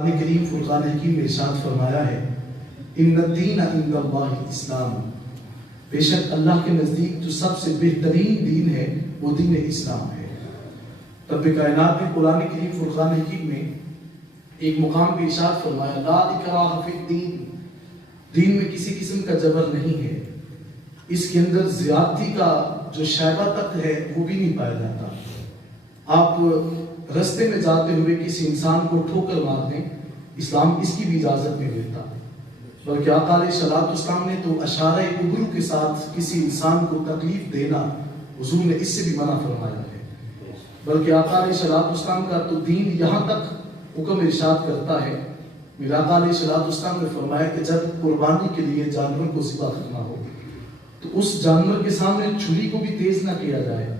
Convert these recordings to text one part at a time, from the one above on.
قرآن کریم فرقان حکیم میں ارشاد فرمایا ہے ان الدین عند اللہ الاسلام، بے شک اللہ کے نزدیک جو سب سے بہترین دین ہے وہ دین اسلام ہے۔ رب کائنات نے قرآن کریم فرقان حکیم میں ایک مقام پہ ارشاد فرمایا لا اکراہ فی الدین، دین میں کسی قسم کا جبر نہیں ہے، اس کے اندر زیادتی کا جو شائبہ تک ہے وہ بھی نہیں پایا جاتا۔ آپ رستے میں جاتے ہوئے کسی انسان کو ٹھوکر مار دیں، اسلام اس کی بھی اجازت نہیں دیتا، بلکہ آقا علیہ الصلوۃ والسلام نے تو اشارہ ابرو کے ساتھ کسی انسان کو تکلیف دینا حضور نے اس سے بھی منع فرمایا ہے۔ بلکہ آقا علیہ الصلوۃ والسلام کا تو دین یہاں تک حکم ارشاد کرتا ہے، میرا آقا علیہ الصلوۃ والسلام نے فرمایا کہ جب قربانی کے لیے جانور کو ذبح کرنا ہو تو اس جانور کے سامنے چھری کو بھی تیز نہ کیا جائے،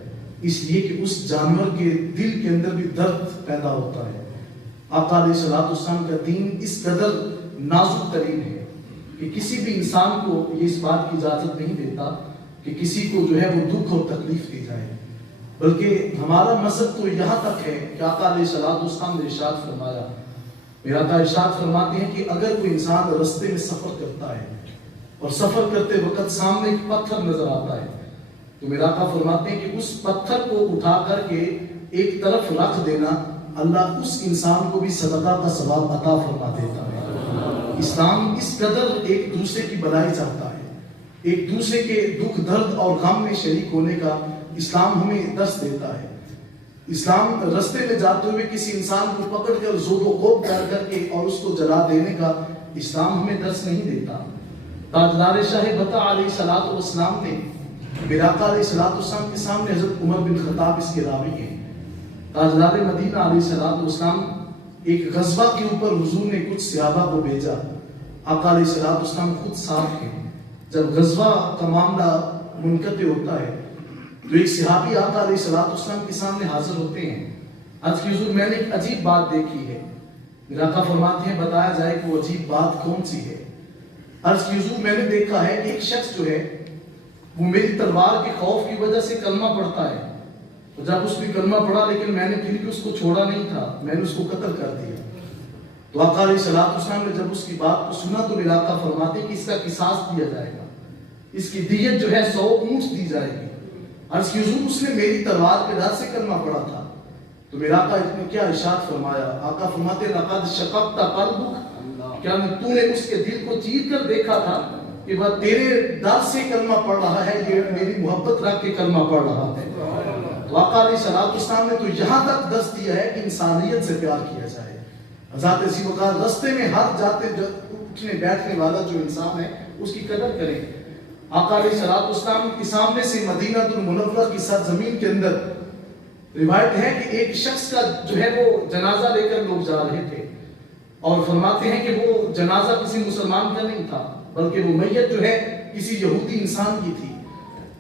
اس لیے کہ اس جانور کے دل کے اندر بھی درد پیدا ہوتا ہے۔ آقا علیہ الصلوۃ والسلام کا دین اس قدر نازک ترین ہے کہ کسی بھی انسان کو یہ اس بات کی اجازت نہیں دیتا کہ کسی کو جو ہے وہ دکھ اور تکلیف دی جائے، بلکہ ہمارا مذہب تو یہاں تک ہے کہ آقا علیہ الصلوۃ والسلام نے ارشاد فرمایا، میرا آقا ارشاد فرماتے ہیں کہ اگر کوئی انسان رستے میں سفر کرتا ہے اور سفر کرتے وقت سامنے ایک پتھر نظر آتا ہے تو میرا آقا فرماتے ہیں کہ اس پتھر کو اٹھا کر کے ایک طرف رکھ دینا، اللہ اس انسان کو بھی صدقہ کا ثواب عطا فرما دیتا ہے۔ اسلام اس قدر ایک دوسرے کی بھلائی چاہتا ہے، ایک دوسرے کے دکھ درد اور غم میں شریک ہونے کا اسلام ہمیں درس دیتا ہے۔ اسلام رستے میں جاتے ہوئے کسی انسان کو پکڑ کر زور و خوب کر کے اور اس کو جلا دینے کا اسلام ہمیں درس نہیں دیتا۔ تاجدار شاہ بطا علیہ الصلوۃ والسلام نے میرا آقا علیہ الصلوۃ والسلام کے سامنے حضرت عمر بن خطاب اس کے راوی ہیں، تاجدار مدینہ علیہ الصلوۃ والسلام ایک غزوہ کے اوپر حضور نے کچھ صحابہ کو بھیجا، آقا علیہ الصلوۃ والسلام خود ساتھ ہیں۔ جب غزوہ کا معاملہ منقطع ہوتا ہے تو ایک صحابی آقا علیہ الصلوۃ والسلام کے سامنے حاضر ہوتے ہیں، عرض کی حضور میں نے ایک عجیب بات دیکھی ہے، میرا آقا فرماتے ہیں بتایا جائے کہ وہ عجیب بات کون سی ہے؟ عرض کی حضور میں نے دیکھا ہے ایک شخص جو ہے وہ میری تلوار کے خوف کی وجہ سے کلمہ پڑھتا ہے، جب اس نے کلمہ پڑھا لیکن میں نے پھر بھی اس کو چھوڑا نہیں تھا، میں نے اس کو قتل کر دیا۔ تو آقا علیہ الصلوۃ والسلام نے جب اس کی بات کو سنا تو میرا آقا فرماتے کہ اس کا قصاص دیا جائے گا، اس کی دیت جو ہے 100 اونٹ دی جائے گی۔ عرض کی حضور اس نے میری تلوار کے ڈر سے کلمہ پڑھا تھا، تو میرا آقا نے کیا ارشاد فرمایا؟ آقا فرماتے لقد شققت قلبک، کیا تو نے اس کے دل کو چیر کر دیکھا تھا کہ وہ تیرے ڈر سے کلمہ پڑھ رہا ہے، یہ میری محبت رکھ کے کلمہ پڑھ رہا ہے۔ تو آقا علیہ الصلوۃ والسلام نے تو یہاں تک دست دیا ہے کہ انسانیت سے پیار کیا جائے۔ حضرت اسی وقت رستے میں ہر جاتے اٹھنے بیٹھنے والا جو انسان ہے اس کی قدر کریں۔ آقا علیہ الصلوۃ والسلام کے سامنے سے مدینہ المنورہ کی سرزمین کے اندر روایت ہے کہ ایک شخص کا جو ہے وہ جنازہ لے کر لوگ جا رہے تھے، اور فرماتے ہیں کہ وہ جنازہ کسی مسلمان کا نہیں تھا بلکہ وہ میت جو ہے کسی یہودی انسان کی تھی۔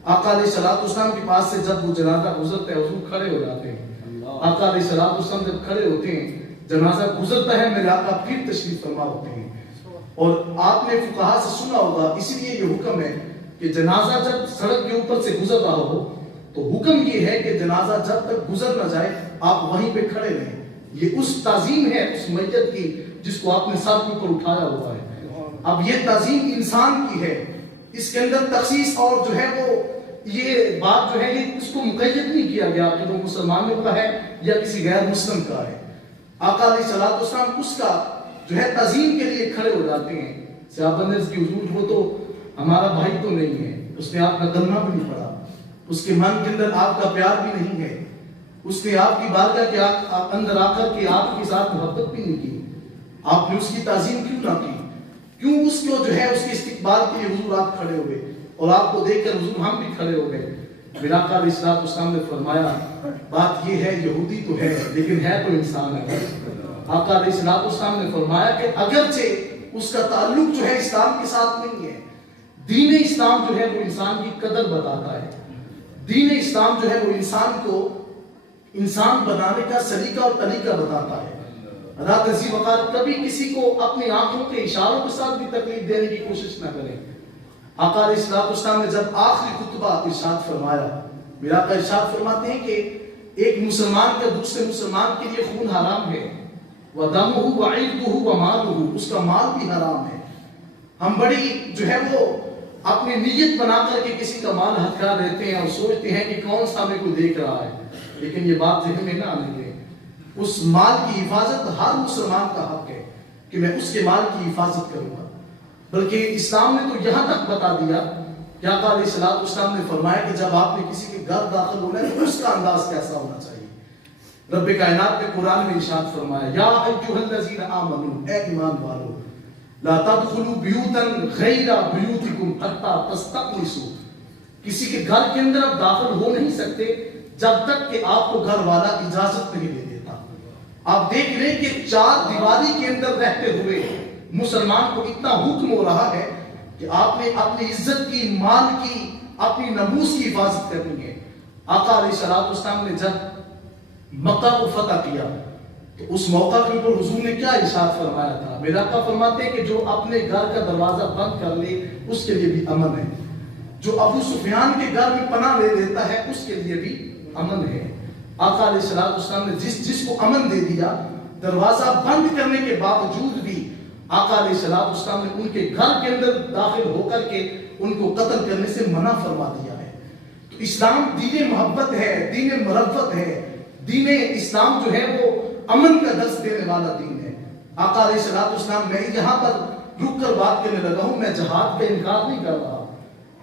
آقا علیہ الصلوۃ والسلام کے پاس سے جب وہ جنازہ گزرتا ہے حضور کھڑے ہو جاتے ہیں، آقا علیہ الصلوۃ والسلام جب کھڑے ہوتے ہیں جنازہ گزرتا ہے، میرے آقا پھر تشریف فرما ہوتے ہیں۔ اور آپ نے فقہا سے سنا ہوگا، اسی لیے یہ حکم ہے کہ جنازہ جب سڑک کے اوپر سے گزر رہا ہو تو حکم یہ ہے کہ جنازہ جب تک گزر نہ جائے آپ وہیں پہ کھڑے رہیں، یہ اس تعظیم ہے اس میت کی جس کو آپ نے سر کے اوپر اٹھایا ہوا ہے۔ اب یہ تعظیم انسان کی ہے، اس کے اندر تخصیص اور جو ہے وہ یہ بات جو ہے یہ اس کو مقید نہیں کیا گیا کہ وہ مسلمانوں کا ہے یا کسی غیر مسلم کا ہے۔ آقا علیہ الصلوۃ والسلام اس کا جو ہے تعظیم کے لیے کھڑے ہو جاتے ہیں۔ صحابہ نے اس کی حضور وہ تو ہمارا بھائی تو نہیں ہے، اس نے آپ کا کلمہ بھی نہیں پڑھا، اس کے من کے اندر آپ کا پیار بھی نہیں ہے، اس نے آپ کی بارگاہ کے اندر آ کر کے آپ کے ساتھ محبت بھی نہیں کی، آپ نے اس کی تعظیم کیوں نہ کی؟ کیوں اس کو جو ہے اس کے استقبال کے لیے حضور آپ کھڑے ہوئے اور آپ کو دیکھ کر حضور ہم بھی کھڑے ہو گئے؟ میرا آقا علیہ الصلوۃ والسلام نے فرمایا بات یہ ہے یہودی تو ہے لیکن ہے تو انسان ہے۔ آقا علیہ الصلوۃ والسلام نے فرمایا کہ اگرچہ اس کا تعلق جو ہے اسلام کے ساتھ نہیں ہے، دین اسلام جو ہے وہ انسان کی قدر بتاتا ہے، دین اسلام جو ہے وہ انسان کو انسان بنانے کا سلیقہ اور طریقہ بتاتا ہے۔ رات اسی وقت کبھی کسی کو اپنی آنکھوں کے اشاروں کے ساتھ بھی تکلیف دینے کی کوشش نہ کریں۔ آقا علیہ الصلوۃ والسلام نے جب آخری خطبہ ارشاد فرمایا، میرا آقا ارشاد فرماتے ہیں کہ ایک مسلمان کا دوسرے مسلمان کے لیے خون حرام ہے، وَدَمُهُ وَعِرْضُهُ وَمَالُهُ، اس کا مال بھی حرام ہے۔ ہم بڑی جو ہے وہ اپنی نیت بنا کر کے کسی کا مال ہتھیار لیتے ہیں اور سوچتے ہیں کہ کون سا ہمیں کو دیکھ رہا ہے، لیکن یہ بات ذہن میں نہ آنے دیں۔ اس مال کی حفاظت ہر مسلمان کا حق ہے کہ میں اس کے مال کی حفاظت کروں گا، بلکہ اسلام نے تو یہاں تک بتا دیا کہ آقا علیہ الصلوۃ والسلام نے فرمایا کہ جب آپ نے کسی کے گھر داخل ہونا ہے تو اس کا انداز کیسا ہونا چاہیے۔ رب کائنات نے قرآن میں ارشاد فرمایا، یا ایھا الذین آمنوا، اے ایمان والو، لا تدخلوا بیوتا غیر بیوتکم حتی تستأنسوا، کسی کے گھر کے اندر آپ داخل ہو نہیں سکتے جب تک کہ آپ کو گھر والا اجازت نہیں دے دیتا۔ آپ دیکھ رہے کہ چار دیواری کے اندر رہتے ہوئے مسلمان کو اتنا حکم ہو رہا ہے کہ آپ نے اپنی عزت کی، مال کی، اپنی ناموس کی حفاظت کرنی ہے۔ آقا علیہ الصلوۃ والسلام نے جب مکہ کو فتح کیا تو اس موقع کے اوپر حضور نے کیا ارشاد فرمایا تھا؟ میرے آقا فرماتے ہیں کہ جو اپنے گھر کا دروازہ بند کر لے اس کے لیے بھی امن ہے، جو ابو سفیان کے گھر میں پناہ لے لیتا ہے اس کے لیے بھی امن ہے۔ آقا علیہ الصلوۃ والسلام نے جس کو امن دے دیا، دروازہ بند کرنے کے باوجود بھی آقا علیہ الصلوۃ والسلام نے ان کے گھر کے اندر داخل ہو کر کے ان کو قتل کرنے سے منع فرما دیا ہے۔ تو اسلام دین محبت ہے، دین مرفت ہے، دین اسلام جو ہے وہ امن کا درس دینے والا دین ہے۔ آقا علیہ الصلوۃ والسلام، میں یہاں پر رک کر بات کرنے لگا ہوں، میں جہاد کا انکار نہیں کر رہا۔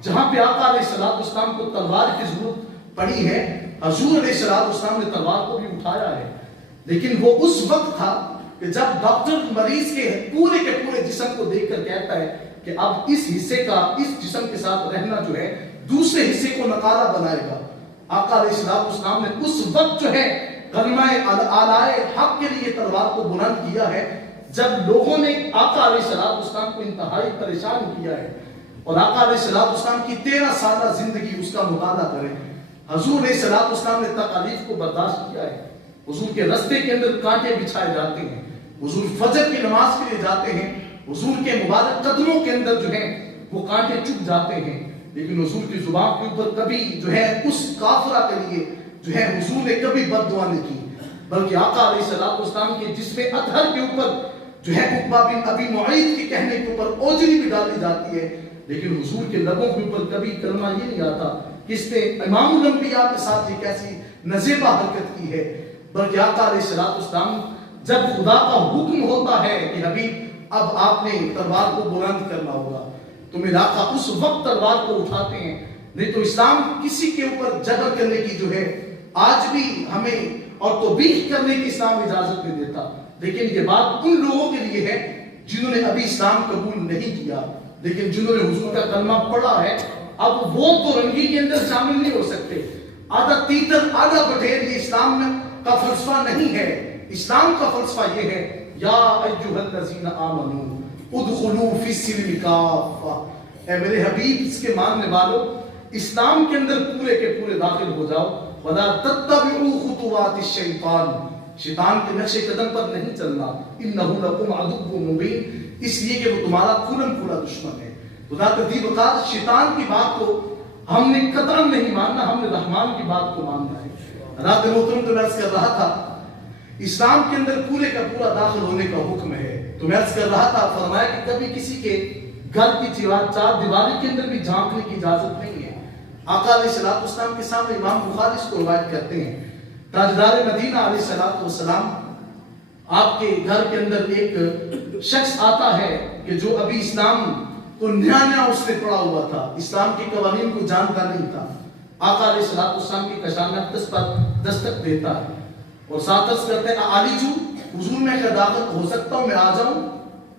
جہاں پہ آقا علیہ الصلوۃ والسلام کو تلوار کی ضرورت پڑی ہے، حضور علیہ الصلوۃ والسلام نے تلوار کو بھی اٹھایا ہے، لیکن وہ اس وقت تھا کہ جب ڈاکٹر مریض کے پورے جسم کو دیکھ کر کہتا ہے کہ اب اس حصے کا اس جسم کے ساتھ رہنا جو ہے دوسرے حصے کو نقارہ بنائے گا۔ آقا علیہ الصلوۃ والسلام نے اس وقت جو ہے کلمہ اعلائے حق کے لیے تلوار کو بلند کیا ہے، جب لوگوں نے آقا علیہ الصلوۃ والسلام کو انتہائی پریشان کیا ہے۔ اور آقا علیہ الصلوۃ والسلام کی 13 سالہ زندگی اس کا مطالعہ کریں، حضور علیہ الصلوۃ والسلام نے تکالیف کو برداشت کیا ہے۔ حضور کے رستے کے اندر کانٹے بچھائے جاتے ہیں، حضور فجر کی نماز کے لیے جاتے ہیں، حضور کے مبارک قدموں کے اندر جو ہے وہ کانٹے چبھ جاتے ہیں، لیکن حضور کی زبان کے اوپر کبھی جو ہے اس کافرہ کے لیے جو ہے حضور نے کبھی بد دعا نہیں کی، بلکہ آقا علیہ الصلوۃ والسلام کے جسم اطہر کے اوپر جو ہے عقبہ بن ابی معیط کے کہنے کے اوپر اوجری بھی ڈالی جاتی ہے، لیکن حضور کے لبوں کے اوپر کبھی کلمہ یہ نہیں آتا کہ اس نے امام الانبیاء کے ساتھ ایک ایسی نزیبہ حرکت کی ہے، بلکہ آقا علیہ الصلوۃ والسلام جب خدا کا حکم ہوتا ہے کہ حبیب اب آپ نے تلوار کو بلند کرنا ہوگا تو میرا آقا اس وقت تلوار کو اٹھاتے ہیں۔ نہیں تو اسلام کسی کے اوپر جبر کرنے کی جو ہے آج بھی ہمیں اور توبیخ کرنے کی اسلام اجازت نہیں دیتا، لیکن یہ بات ان لوگوں کے لیے ہے جنہوں نے ابھی اسلام قبول نہیں کیا، لیکن جنہوں نے حضور کا کلمہ پڑھا ہے اب وہ تو رنگی کے اندر شامل نہیں ہو سکتے۔ آدھا تیتر آدھا بٹیر یہ اسلام کا فلسفہ نہیں ہے۔ اسلام کا فلسفہ یہ ہے، یا ایھا الذین آمنوا ادخلوا فی السلم کافہ، اے میرے حبیب اس کے ماننے والوں اسلام کے اندر پورے کے پورے داخل ہو جاؤ، ولا تتبعوا خطوات الشیطان، شیطان کے نقش قدم پر نہیں چلنا، انہ لکم عدو مبین، اس لیے کہ وہ تمہارا کھلم کھلا دشمن ہے۔ خدا تدبیر وقار شیطان کی بات کو ہم نے قطعاً نہیں ماننا، ہم نے رحمان کی بات کو ماننا ہے۔ رات محترم تو میں عرض کر رہا تھا اسلام کے اندر پورے کا پورا داخل ہونے کا حکم ہے، تو میں عرض کر رہا تھا فرمایا کہ کبھی کسی کے گھر کی چار دیواری کے اندر بھی جھانکنے کی اجازت نہیں ہے۔ آقا علیہ الصلوۃ والسلام کے سامنے امام بخاری اس کو روایت کرتے ہیں، تاجدار مدینہ علیہ الصلوۃ والسلام آپ کے گھر کے اندر ایک شخص آتا ہے کہ جو ابھی اسلام کو نیا اس نے پڑھا ہوا تھا، اسلام کے قوانین کو جانتا نہیں تھا۔ آقا علیہ الصلوۃ والسلام کی کشانت پر دستک دیتا ہے اور ساتھ عرض کرتے ہیں علی جو حضور میں کیا داخل ہو سکتا ہوں، میں آ جاؤں؟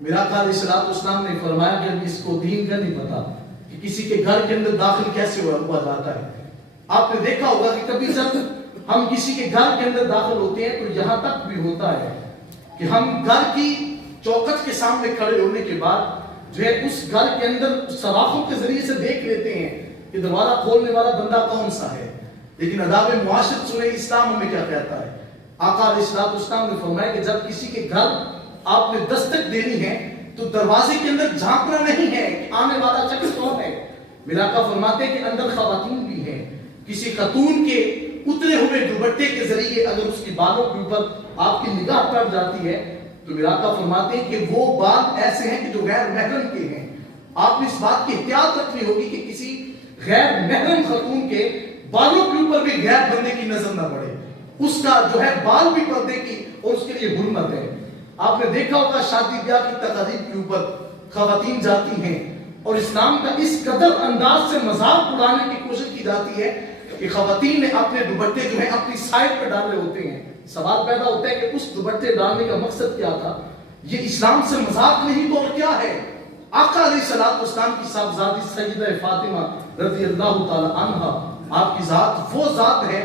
میرا آقا علیہ الصلوۃ والسلام نے فرمایا کہ اس کو دین کا نہیں پتا کہ کسی کے گھر کے اندر داخل کیسے ہوا جاتا ہے۔ آپ نے دیکھا ہوگا کہ کبھی جب ہم کسی کے گھر کے اندر داخل ہوتے ہیں تو یہاں تک بھی ہوتا ہے کہ ہم گھر کی چوکھٹ کے سامنے کھڑے ہونے کے بعد جو ہے اس گھر کے اندر سراخوں کے ذریعے سے دیکھ لیتے ہیں کہ دروازہ کھولنے والا بندہ کون سا ہے، لیکن آداب معاشرت سنیں اسلام ہمیں کیا کہتا ہے۔ آقا علیہ الصلوۃ والسلام نے فرمایا کہ جب کسی کے گھر آپ نے دستک دینی ہے تو دروازے کے اندر جھانکنا نہیں ہے کہ آنے والا شخص کون ہے۔ میرا آقا فرماتے ہیں کہ اندر خواتین بھی ہیں، کسی خاتون کے اترے ہوئے دوپٹے کے ذریعے اگر اس کی بالوں کے اوپر آپ کی نگاہ پڑ جاتی ہے تو میرا آقا فرماتے ہیں کہ وہ بال ایسے ہیں کہ جو غیر محرم کے ہیں. آپ نے اس بات کی احتیاط رکھنی ہوگی کہ کسی غیر محرم خاتون کے بالوں کے اوپر بھی غیر بندے کی نظر نہ پڑے. اس کا جو ہے بال بھی پردے کی اور اس کے لیے حرمت ہے. آپ نے دیکھا ہوگا شادی بیاہ کی تقاریب کے اوپر خواتین جاتی ہیں اور اسلام کا اس قدر انداز سے مذاق اڑانے کی کوشش کی جاتی ہے کہ خواتین نے اپنے دوپٹے جو ہیں اپنی سائڈ پہ ڈالے ہوتے ہیں. سوال پیدا ہوتا ہے کہ اس دوپٹے ڈالنے کا مقصد کیا تھا؟ یہ اسلام سے مذاق نہیں تو اور کیا ہے؟ آقا علیہ الصلوۃ والسلام کی صاحبزادی سیدہ فاطمہ رضی اللہ تعالی عنہا، آپ کی ذات وہ ذات ہے،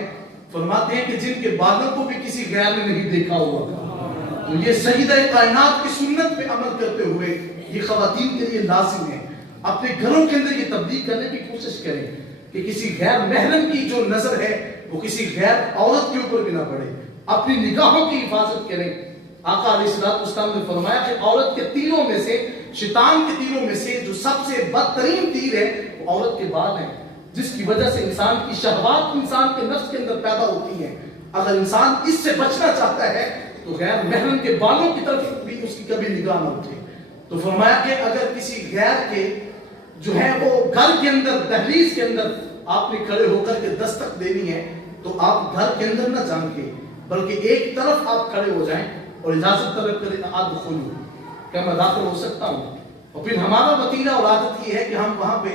فرماتے ہیں کہ جن کے بالوں کو بھی کسی غیر نے نہیں دیکھا ہوا تھا. تو یہ سیدہ کائنات کی سنت پہ عمل کرتے ہوئے یہ خواتین کے لیے لازم ہے اپنے گھروں کے اندر یہ تبلیغ کرنے کی کوشش کریں کہ کسی غیر محرم کی جو نظر ہے وہ کسی غیر عورت کے اوپر بھی نہ پڑے. اپنی نگاہوں کی حفاظت کریں. آقا علیہ الصلوۃ والسلام نے فرمایا کہ عورت کے تیروں میں سے، شیطان کے تیروں میں سے جو سب سے بدترین تیر ہے وہ عورت کے بال ہیں، جس کی وجہ سے انسان کی شہوات انسان کے نفس کے اندر پیدا ہوتی ہیں. اگر انسان اس سے بچنا چاہتا ہے تو غیر محرم کے بالوں کی طرف بھی اس کی کبھی نگاہ نہ اٹھے. تو فرمایا کہ اگر کسی غیر کے جو ہے وہ گھر کے اندر، دہلیز کے اندر آپ نے کھڑے ہو کر کے دستک دینی ہے تو آپ گھر کے اندر نہ جان کے بلکہ ایک طرف آپ کھڑے ہو جائیں اور اجازت طلب کریں، ادخلوا، کیا میں داخل ہو سکتا ہوں؟ اور پھر ہمارا وتیرہ اور عادت یہ ہے کہ ہم وہاں پہ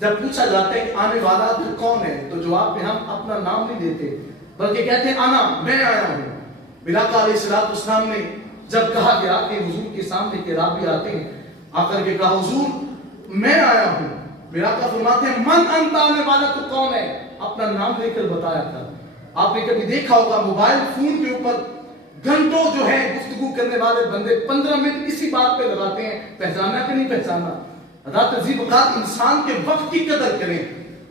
جب پوچھا جاتا ہے کہ آنے والا تو کون ہے تو جواب میں ہم اپنا نام نہیں دیتے بلکہ کہتے ہیں انا، میں آیا ہوں. میرا آقا علیہ الصلوۃ والسلام نے جب کہا گیا کہ حضور کے سامنے کے راوی آتے ہیں، آ کر کے کہا حضور میں آیا ہوں. میرا آقا فرماتے ہیں من انت، آنے والا تو کون ہے؟ اپنا نام لے کر بتایا تھا. آپ نے کبھی دیکھا ہوگا موبائل فون کے اوپر گھنٹوں جو ہے گفتگو کرنے والے بندے 15 منٹ اسی بات پہ لگاتے ہیں، پہچانا کہ نہیں پہچانا. حضرت عزیز وقار انسان کے وقت کی قدر کریں.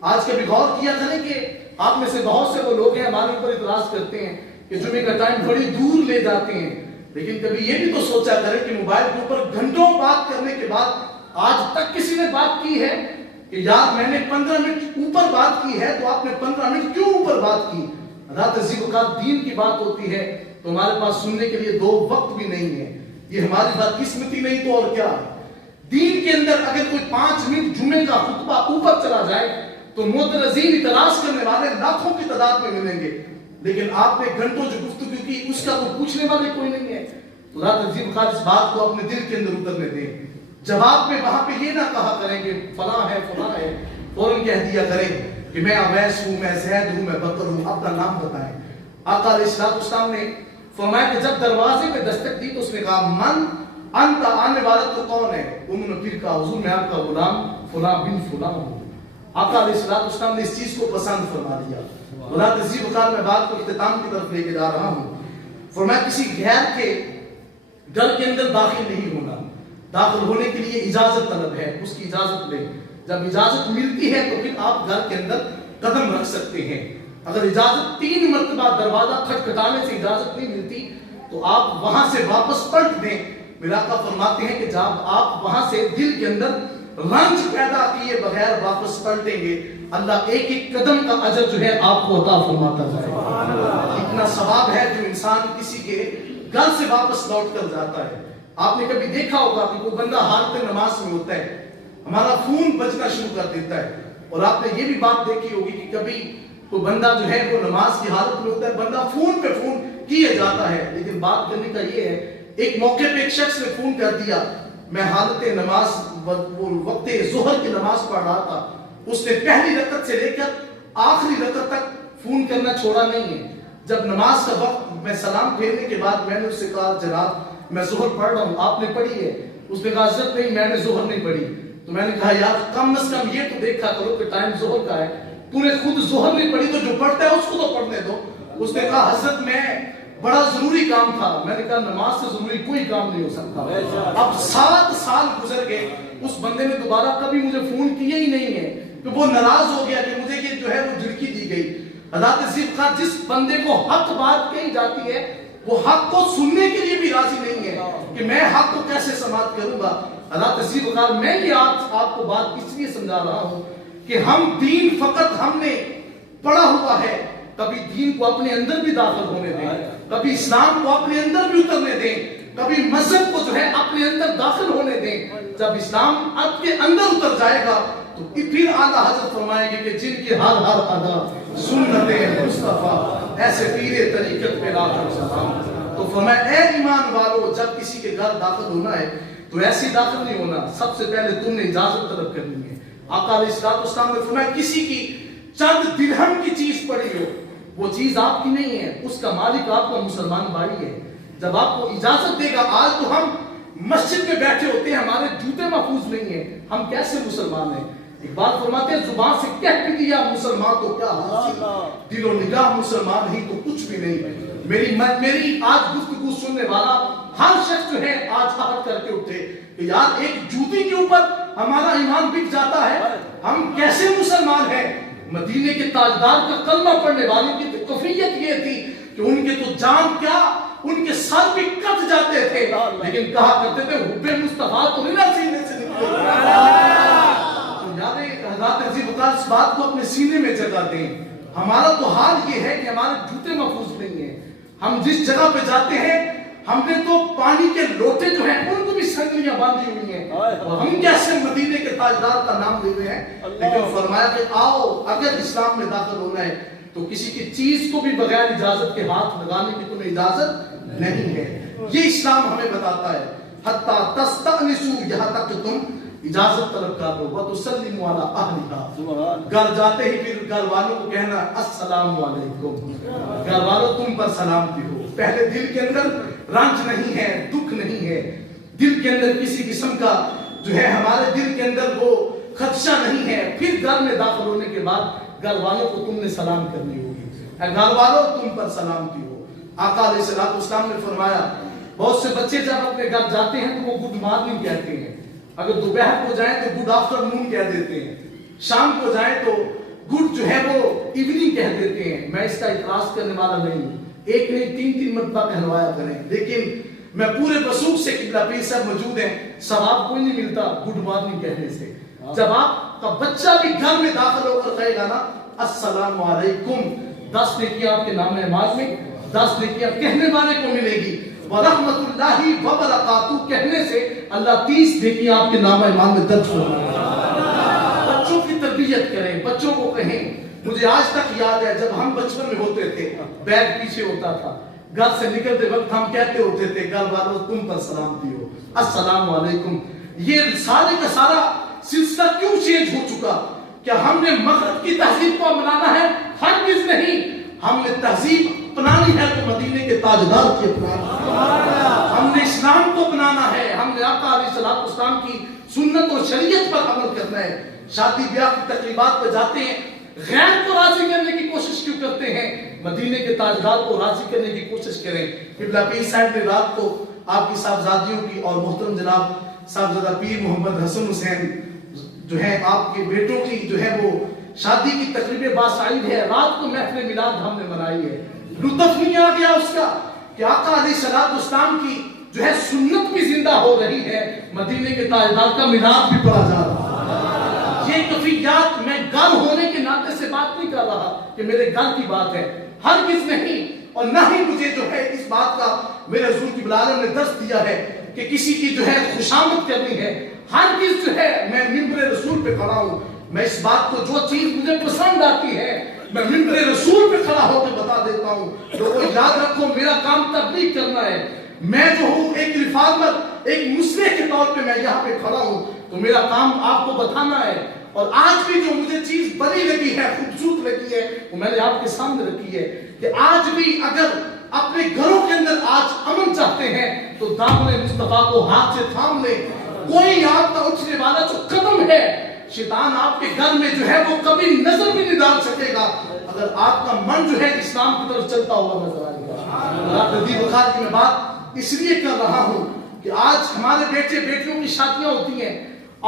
آج کبھی غور کیا کریں کہ آپ میں سے بہت سے وہ لوگ ہیں ہمارے اوپر اعتراض کرتے ہیں کہ جمعے کا ٹائم بڑی دور لے جاتے ہیں، لیکن کبھی یہ بھی تو سوچا کریں کہ موبائل کے اوپر گھنٹوں بات کرنے کے بعد آج تک کسی نے بات کی ہے کہ یار میں نے 15 منٹ اوپر بات کی ہے تو آپ نے 15 منٹ کیوں اوپر بات کی؟ حضرت عزیز وقار دین کی بات ہوتی ہے تو ہمارے پاس سننے کے لیے 2 وقت بھی نہیں ہے. یہ ہماری بدقسمتی نہیں تو اور کیا ہے. دین کے اندر اگر کوئی 5 منٹ جمعے کا خطبہ اوپر چلا جائے تو معترضین اعتراض کرنے والے لاکھوں کی تعداد میں ملیں گے، لیکن آپ نے گھنٹوں جو گفتگو کی اس کا کوئی پوچھنے والے کوئی نہیں ہے. تو حضرت عزیز وقار اس بات کو اپنے دل کے اندر اترنے دیں. جواب میں وہاں پہ یہ نہ کہا کریں کہ فلاں ہے فلاں ہے، فوراً کہہ دیا کریں کہ میں اویس ہوں، میں زید ہوں، میں بکر ہوں. اپنا نام بتائیں. آقا علیہ الصلوۃ والسلام نے فرمایا کہ جب دروازے پہ دستک دی تو اس نے کہا من انت، آنے والا تو کون ہے؟ انہوں نے پھر کہا حضور میں آپ کا غلام فلاں بن فلاں ہوں. آقا علیہ الصلوۃ والسلام نے اس چیز کو پسند فرما دیا. حضرت عزیز وقار میں بات کو اختتام کی طرف لے کے جا رہا ہوں. فرمایا کسی غیر کے گھر کے اندر داخل نہیں ہونا. داخل ہونے کے لیے اجازت طلب ہے، اس کی اجازت لیں. جب اجازت ملتی ہے تو پھر آپ گھر کے اندر قدم رکھ سکتے ہیں. اگر اجازت 3 مرتبہ دروازہ کھٹکھٹانے سے اجازت نہیں ملتی تو آپ وہاں سے واپس پلٹ دیں. میرا آقا فرماتے ہیں کہ جب آپ وہاں سے دل کے اندر رنج پیدا کیے بغیر واپس پلٹیں گے اللہ ایک ایک قدم کا اجر جو ہے آپ کو عطا فرماتا جائے گا. اتنا ثواب ہے جو انسان کسی کے گھر سے واپس لوٹ کر جاتا ہے. آپ نے کبھی دیکھا ہوگا کہ کوئی بندہ حالت نماز میں ہوتا ہے، ہمارا خون بجنا شروع کر دیتا ہے. اور آپ نے یہ بھی بات دیکھی ہوگی کہ کبھی کوئی بندہ جو ہے وہ نماز کی حالت میں ہوتا ہے، بندہ فون پہ فون کیے جاتا ہے. لیکن بات کرنے کا یہ ہے، ایک موقع پہ ایک شخص نے فون کر دیا، میں حالت نماز وقت ظہر کی نماز پڑھ رہا تھا. اس نے پہلی رکعت سے لے کر آخری رکعت تک فون کرنا چھوڑا نہیں ہے. جب نماز کا وقت میں سلام پھیرنے کے بعد میں نے اس سے کہا جناب میں ظہر پڑھ رہا ہوں، آپ نے پڑھی ہے؟ اس نے کہا حضرت نہیں میں نے ظہر نہیں پڑھی. تو میں نے کہا یار کم از کم یہ تو دیکھا کرو کہ ٹائم ظہر کا ہے، تو نے خود ظہر نہیں پڑھی تو جو پڑھتا ہے اس کو تو پڑھنے دو. اس نے کہا حضرت میں بڑا ضروری کام تھا. میں نے کہا نماز سے ضروری کوئی کام نہیں ہو سکتا. اب 7 سال گزر گئے، اس بندے نے دوبارہ کبھی مجھے فون کیا ہی نہیں ہے. تو وہ ناراض ہو گیا کہ مجھے یہ جو ہے وہ جھڑکی دی گئی. حضرت عزیز خان جس بندے کو حق بات کہی جاتی ہے وہ حق کو سننے کے لیے بھی راضی نہیں ہے کہ میں حق کو کیسے سماعت کروں گا. حضرت عزیز خان میں یہ آپ کو بات اس لیے سمجھا رہا ہوں کہ ہم دین فقط ہم نے پڑھا ہوا ہے، کبھی دین کو اپنے اندر بھی داخل ہونے دیں، کبھی اسلام کو اپنے اندر بھی اترنے دیں. کبھی مذہب کو جو ہے اپنے اندر داخل ہونے دیں. جب اسلام آپ کے اندر اتر جائے گا تو پھر اعلیٰ حضرت فرمائیں گے کہ جن کی ہر ادا سنت مصطفیٰ ایسے پیر طریقت پہ لاکھ سلام. تو فرمایا اے ایمان والو جب کسی کے گھر داخل ہونا ہے تو ایسی داخل نہیں ہونا, سب سے پہلے تم نے اجازت طلب کرنی ہے. آقا علیہ السلام نے فرمایا کسی کی چند درہم کی چیز پڑی ہو وہ چیز آپ کی نہیں ہے, اس کا مالک آپ کا مسلمان بھائی ہے. جب آپ کو اجازت دے گا, آج تو ہم مسجد میں بیٹھے ہوتے ہیں ہمارے جوتے محفوظ نہیں ہیں, ہم کیسے مسلمان ہیں؟ اقبال فرماتے ہیں زبان سے کہہ بھی دیا مسلمان تو کیا حاصل, دل و نگاہ مسلمان ہی تو کچھ بھی نہیں. میری آج گفتگو سننے والا ہر شخص جو ہے آج ہاتھ کر کے اٹھے کہ یار ایک جوتی کے اوپر ہمارا ایمان بک جاتا ہے, ہم کیسے مسلمان ہیں؟ مدینے کے تاجدار کا کلمہ پڑھنے والے کی تو کیفیت یہ تھی کہ ان کے تو جان کیا ان کے سر بھی کٹ جاتے تھے, لیکن کہا کرتے تھے حب مصطفیٰ تو نہیں سینے سے نکلے. تو یاد ہے حضرات عزیز وقار اس بات کو اپنے سینے میں جگہ دیں. ہمارا تو حال یہ ہے کہ ہمارے جوتے محفوظ نہیں ہیں. ہم جس جگہ پہ جاتے ہیں ہم نے تو پانی کے لوٹے جو ہیں ان کو بھی سنگلیاں باندھی ہوئی ہیں, اور ہم کیسے مدینے کے تاجدار کا نام لے رہے ہیں. لیکن فرمایا کہ آؤ اگر اسلام میں داخل ہونا ہے تو کسی کی چیز کو بھی بغیر اجازت کے ہاتھ لگانے کی تمہیں اجازت نہیں ہے. یہ اسلام ہمیں بتاتا ہے حتی تستأنسوا, یہاں تک کہ تم اجازت طلب کر لو. وتسلموا علی اہلھا, گھر جاتے ہی پھر گھر والوں کو کہنا السلام علیکم, گھر والوں تم پر سلامتی ہو. پہلے دل کے اندر رنج نہیں ہے, دکھ نہیں ہے, دل کے اندر کسی قسم کا جو ہے ہمارے دل کے اندر وہ خدشہ نہیں ہے. پھر گھر میں داخل ہونے کے بعد گھر والوں کو تم نے سلام کرنی ہوگی, اے گھر والوں تم پر سلامتی ہو. آقا علیہ السلام نے فرمایا بہت سے بچے جب اپنے گھر جاتے ہیں تو وہ گڈ مارننگ کہتے ہیں, اگر دوپہر کو جائیں تو گڈ آفٹر نون کہہ دیتے ہیں, شام کو جائیں تو گڈ جو ہے وہ ایوننگ کہہ دیتے ہیں. میں اس کا اعتراض کرنے والا نہیں ہوں, ایک نہیں تین مرتبہ کہلوایا کریں, لیکن میں پورے وثوق سے قبلہ پیر صاحب موجود ہیں, ثواب کوئی نہیں ملتا گڈ مارننگ کہنے سے. جب آپ کا بچہ بھی گھر میں داخل ہو کر کہے گا نا السلام علیکم, 10 نیکیاں آپ کے نام اعمال میں, 10 نیکیاں کہنے والے کو ملے گی. ورحمت اللہ وبرکاتہ کہنے سے اللہ 30 نیکیاں آپ کے نام اعمال میں درج ہو. بچوں کی تربیت کریں, بچوں کو کہیں. مجھے آج تک یاد ہے جب ہم بچپن میں ہوتے تھے بیگ پیچھے ہوتا تھا, گھر سے نکلتے وقت ہم کہتے ہوتے تھے گھر والوں تم پر سلامتی ہو, السلام علیکم. یہ سارے کا سارا سلسلہ کیوں چینج ہو چکا؟ کیا ہم نے مغرب کی تہذیب کو اپنانا ہے؟ ہرگز نہیں. ہم نے تہذیب اپنانی ہے تو مدینے کے تاجدار کی اپنانی ہے. ہم نے اسلام کو اپنانا ہے, ہم نے آقا علیہ السلام کی سنت اور شریعت پر عمل کرنا ہے. شادی بیاہ کی تقریبات پہ جاتے ہیں, غیر کو راضی کرنے کی کوشش کیوں کرتے ہیں؟ مدینے کے تاجدار کو راضی کرنے کی کوشش کریں. قبلہ پیر صاحب نے رات کو آپ کی صاحبزادیوں کی اور محترم جناب صاحبزادہ پیر محمد حسن حسین جو ہے آپ کے بیٹوں کی جو ہے وہ شادی کی تقریب باسعید ہے, رات کو محفل میلاد ہم نے منائی ہے. لطف نہیں آ گیا اس کا کہ آقا علیہ السلام کی جو ہے سنت بھی زندہ ہو رہی ہے, مدینے کے تاجدار کا میلاد بھی پڑھا جا رہا ہے. یہ کیفیات میں گھر ہونے کے ناطے سے بات نہیں کر رہا کہ میرے گھر کی بات ہے, ہرگز نہیں. اور نہ ہی مجھے جو ہے اس بات کا میرے حضور کی بلالم نے درس دیا ہے کہ کسی کی جو ہے خوشامد کرنی ہے. ہرگز جو ہے میں ممبر رسول پہ کھڑا ہوں, میں اس بات کو جو چیز مجھے پسند آتی ہے میں ممبر رسول پہ کھڑا ہو کے بتا دیتا ہوں. لوگوں یاد رکھو میرا کام تبلیغ کرنا ہے. میں جو ہوں ایک ریفارمر, ایک مصلح کے طور پہ میں یہاں پہ کھڑا ہوں, تو میرا کام آپ کو بتانا ہے. اور آج بھی جو مجھے چیز بڑی لگی ہے, خوبصورت لگی ہے, وہ میں نے آپ کے سامنے رکھی ہے کہ آج بھی اگر اپنے گھروں کے اندر آج امن چاہتے ہیں تو دامن مصطفیٰ کو ہاتھ سے تھام لیں. کوئی آپ کا اٹھنے والا جو قدم ہے, شیطان آپ کے گھر میں جو ہے وہ کبھی نظر بھی نہیں ڈال سکے گا اگر آپ کا من جو ہے اسلام کی طرف چلتا ہوا نظر آئے گا. آپ ندی بخار کی میں بات اس لیے کر رہا ہوں کہ آج ہمارے بیٹے بیٹیوں کی شادیاں ہوتی ہیں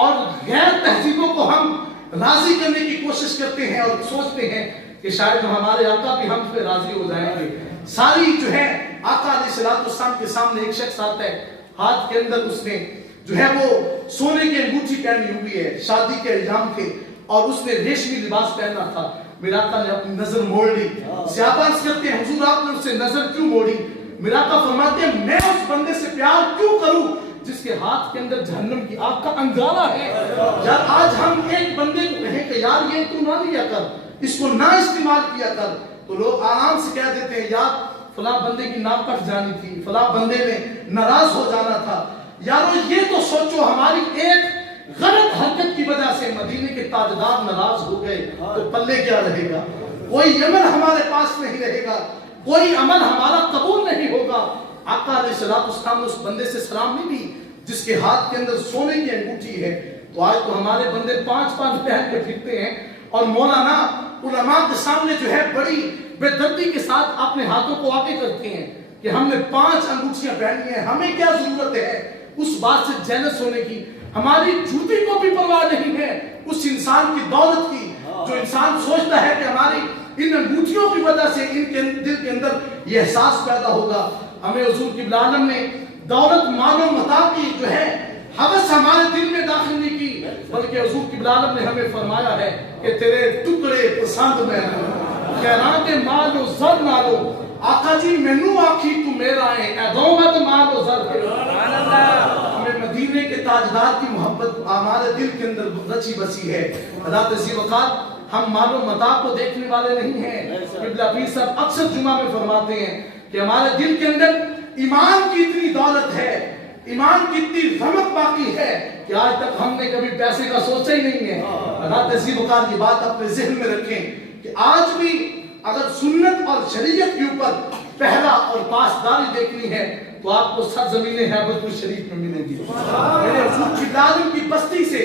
اور غیر تہذیبوں کو ہم راضی کرنے کی کوشش کرتے ہیں اور سوچتے ہیں کہ شاید ہمارے آقا بھی ہم پہ راضی ہو جائیں گے. ساری جو ہے آقا علیہ السلام کے سامنے ایک شخص آتا ہے, ہاتھ کے اندر اس نے جو ہے وہ سونے کی انگوٹھی پہنی ہوئی ہے شادی کے ایام کے, اور اس نے ریشمی لباس پہنا تھا. میرا آقا نے اپنی نظر موڑ لی. صحابہ عرض کرتے ہیں حضور آپ نے اس سے نظر کیوں موڑی؟ میرا آقا فرماتے ہیں میں اس بندے سے پیار کیوں کروں جس کے ہاتھ کے اندر جہنم کی آگ کا انگارہ ہے. یار آج ہم ایک بندے کو کہیں کہ یار یہ تو نہ لیا کر, اس کو نہ استعمال کیا کر, تو لوگ آرام سے کہہ دیتے ہیں یار فلاں بندے کی ناک کٹ جانی تھی, فلاں بندے نے ناراض ہو جانا تھا. یارو یہ تو سوچو ہماری ایک غلط حرکت کی وجہ سے مدینے کے تاجدار ناراض ہو گئے تو پلے کیا رہے گا؟ کوئی عمل ہمارے پاس نہیں رہے گا, کوئی عمل ہمارا قبول نہیں ہوگا. آقا علیہ السلام نے اس بندے سے سلام نہیں دی جس کے ہاتھ کے اندر سونے کی انگوٹھی ہے. تو آج تو ہمارے بندے 5 پہن کے پھرتے ہیں اور مولانا علماء کے سامنے جو ہے بڑی بے دردی کے ساتھ اپنے ہاتھوں کو آگے کرتے ہیں کہ ہم نے 5 انگوٹھیاں پہنی ہیں, ہمیں کیا ضرورت ہے اس بات سے جیلس ہونے کی. ہماری جوتی کو بھی پرواہ نہیں ہے اس انسان کی دولت کی, جو انسان سوچتا ہے کہ ہماری ان انگوٹھیوں کی وجہ سے ان کے دل کے اندر یہ احساس پیدا ہوگا. ہمیں حضور قبلہ عالم نے دولت مال و متاع کی جو ہے حوث ہمارے دل میں داخل نہیں کی, بلکہ حضور قبلہ عالم نے ہمیں فرمایا ہے کہ تیرے ٹکڑے پسند میں خیرات مال و زر نالو. آقا جی مینو آکھی تو میرا ہے اے دومت مال و زر کے. ہمیں مدینے کے تاجدار کی محبت ہمارے دل کے اندر رچی بسی ہے. حضرت ذی وقار ہم مال و متاع کو دیکھنے والے نہیں ہیں. قبلہ پیر صاحب اکثر جمعہ میں فرماتے ہیں کہ ہمارے دل کے اندر ایمان کی اتنی دولت ہے, ایمان کی اتنی رحمت باقی ہے کہ آج تک ہم نے کبھی پیسے کا سوچا ہی نہیں ہے. حضرت ذی وقار یہ بات اپنے ذہن میں رکھیں کہ آج بھی اگر سنت اور شریعت کے اوپر پہلا اور پاسداری دیکھنی ہے تو آپ کو سرزمین ہیبت الشریف میں ملے گی. میرے حضور قبلہ عالم کی بستی سے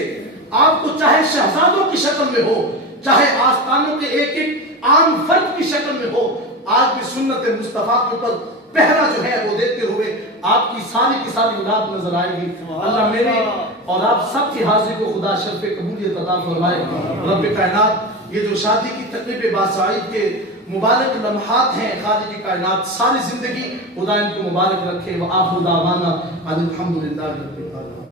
آپ کو چاہے شہزادوں کی شکل میں ہو, چاہے آستانوں کے ایک ایک عام فرد کی شکل میں ہو, آج بھی سنت مصطفیٰ کے اوپر پہلا جو ہے وہ دیتے ہوئے آپ کی ساری اولاد نظر آئے گی. اللہ میرے اور آپ سب کی حاضری کو خدا شرف قبولیت عطا فرمائے. رب کائنات یہ جو شادی کی تقریب باسعید کے مبارک لمحات ہیں, خالق کائنات ساری زندگی خدا ان کو مبارک رکھے. وآخر دعوانا ان الحمدللہ رب العالمین.